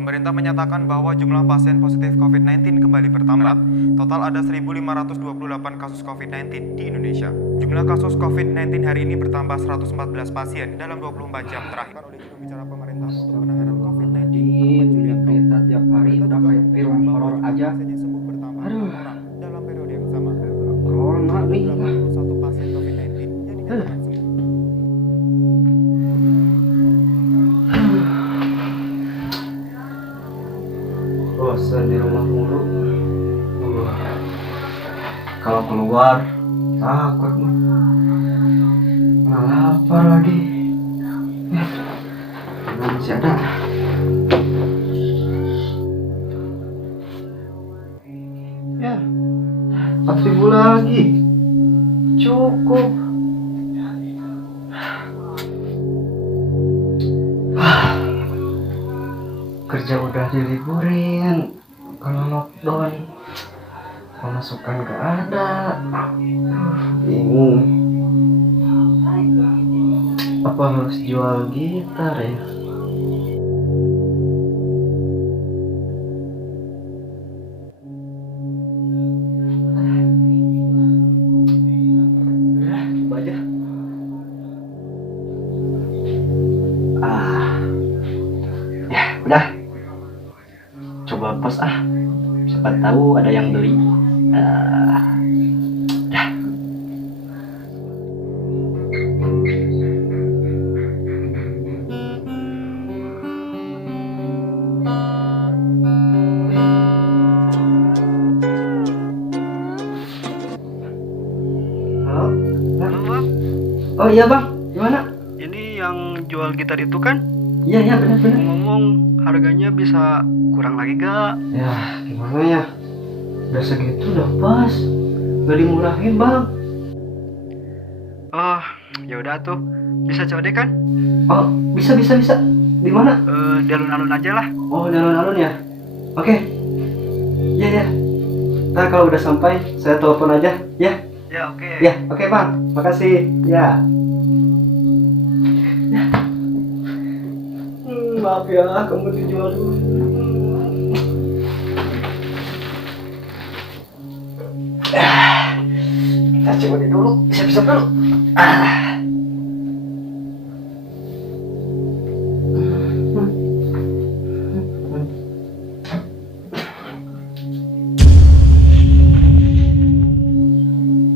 Pemerintah menyatakan bahwa jumlah pasien positif COVID-19 kembali bertambah. Total ada 1.528 kasus COVID-19 di Indonesia. Jumlah kasus COVID-19 hari ini bertambah 114 pasien dalam 24 jam terakhir. Oleh juru bicara pemerintah untuk penanganan COVID-19, Berita tiap hari udah kayak film horor aja. pasien yang sembuh bertambah Aduh. 4 orang dalam periode yang sama. Corona nih. 81 pasien COVID-19 yang dinyatakan sembuh. Bosan di rumah mulu. Kalau keluar takut nih. Nggak lapar lagi. Masih ada. Ya, 4.000 lagi. Cukup. Kerja udah diliburin, kalau lockdown pemasukan gak ada. Bingung. Apa harus jual gitar ya? Coba aja. Ya udah. Coba pos siapa tahu ada yang beli. Dah. Halo? Halo bang, Oh iya bang, gimana? ini yang jual gitar itu kan? Iya benar-benar. Ngomong harganya bisa kurang lagi gak? Ya gimana ya? Udah segitu udah pas, gak dimurahin bang. Oh, ya udah tuh, bisa COD kan? Oh bisa. Di mana? Di alun-alun aja lah. Oh di alun-alun ya. Oke. Iya. Ntar kalau udah sampai saya telepon aja ya. Ya oke. Ya oke bang, makasih. Ya. Maaf ya, kamu dijual dulu. Kita coba dulu, siap-siap dulu.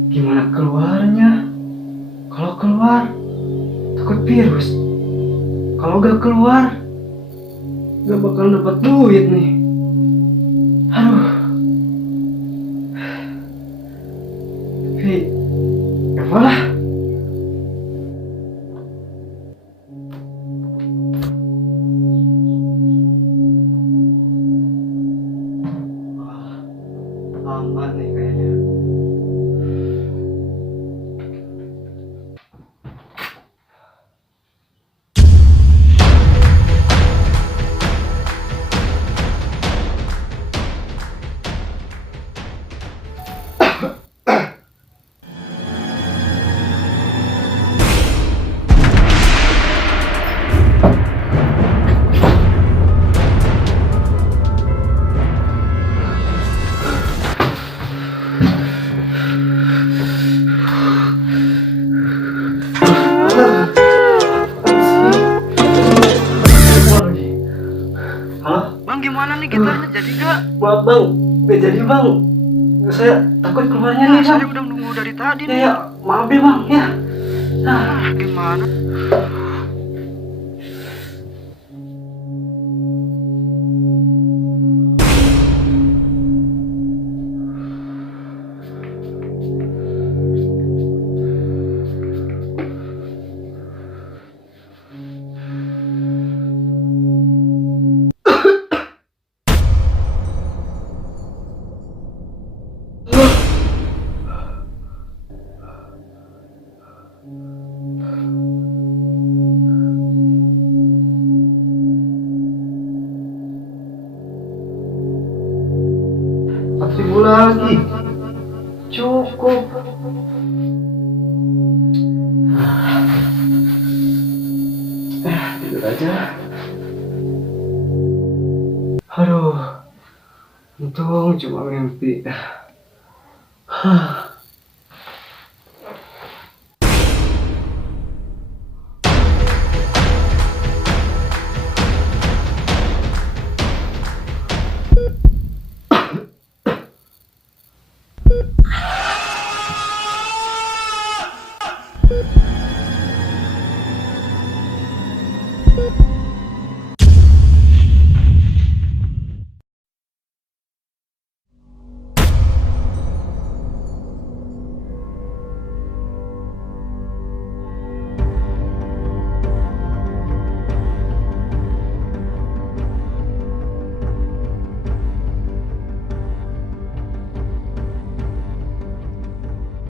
Gimana keluarnya? Kalau keluar takut virus. Kalau gak keluar gak bakal dapat duit nih. Aduh. Tapi gak apa lah. Aman nih kayaknya. Halo? Bang gimana nih gitarnya, jadi gak? Maaf bang, gak jadi bang. Saya takut keluarnya nih bang. Saya udah nunggu dari tadi nih. Ya, maaf deh bang ya. Gimana? Ribu lagi. Cukup. Tidur aja. Aduh, untung cuma mimpi. Hah.